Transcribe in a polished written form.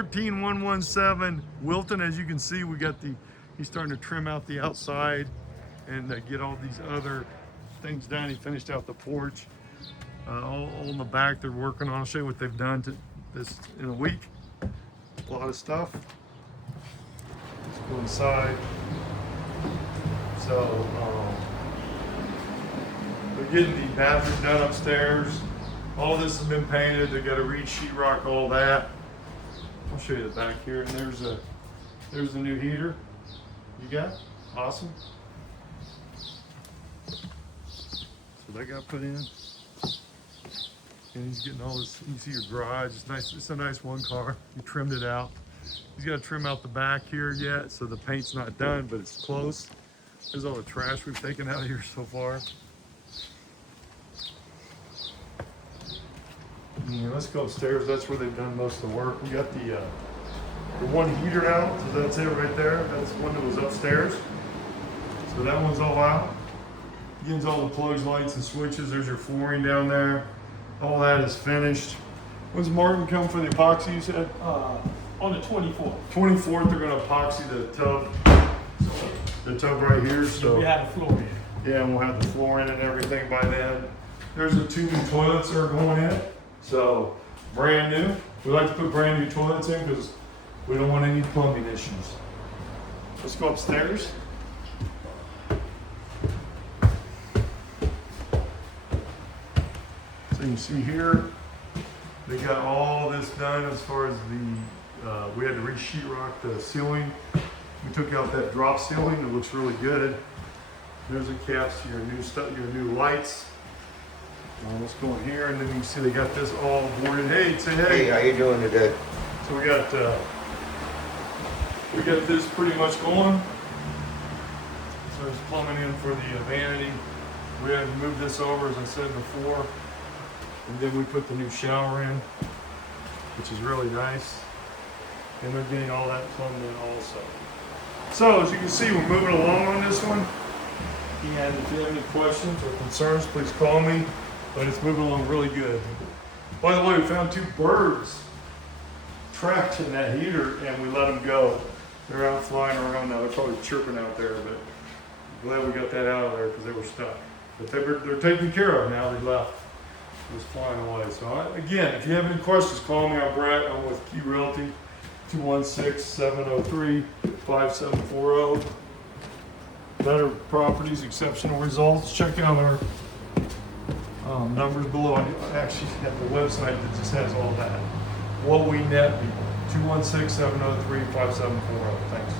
13117 Wilton. As you can see, we got he's starting to trim out the outside and get all these other things done. He finished out the porch. All in the back they're working on. I'll show you what they've done to this in a week. A lot of stuff. Let's go inside. So they're getting the bathroom done upstairs. All this has been painted. They got to re-sheetrock all that. I'll show you the back here. And there's the new heater. You got? Awesome. So that got put in. And he's getting all this. You see your garage. It's nice. It's a nice one car. He trimmed it out. He's got to trim out the back here yet, so the paint's not done, but it's close. There's all the trash we've taken out of here so far. Yeah, let's go upstairs. That's where they've done most of the work. We got the one heater out, so that's it right there. That's one that was upstairs. So that one's all out. Again, all the plugs, lights, and switches. There's your flooring down there. All that is finished. When's Martin come for the epoxy, you said? On the 24th. 24th, they're gonna epoxy the tub. The tub right here, so. We have the floor in. Yeah, and we'll have the floor in and everything by then. There's the 2 new toilets that are going in. So, brand new. We like to put brand new toilets in because we don't want any plumbing issues. Let's go upstairs. So you can see here, they got all this done as far as we had to re-sheetrock the ceiling. We took out that drop ceiling. It looks really good. There's the caps to your new stuff, your new lights. Let's go in here, and then you can see they got this all boarded. Hey, say hey. Hey, how you doing today? So we got this pretty much going. So there's plumbing in for the vanity. We had to move this over, as I said before, and then we put the new shower in, which is really nice. And they're getting all that plumbed in also. So as you can see, we're moving along on this one. And if you have any questions or concerns, please call me. But it's moving along really good. By the way, we found 2 birds trapped in that heater, and we let them go. They're out flying around now. They're probably chirping out there, but I'm glad we got that out of there because they were stuck. But they're taken care of now. They left. It was flying away. So again, if you have any questions, call me. I'm Brett. I'm with Key Realty, 216-703-5740. Better properties, exceptional results. Check out our numbers below. I actually have the website that just has all that. What we net people. 216-703-5740. Thanks.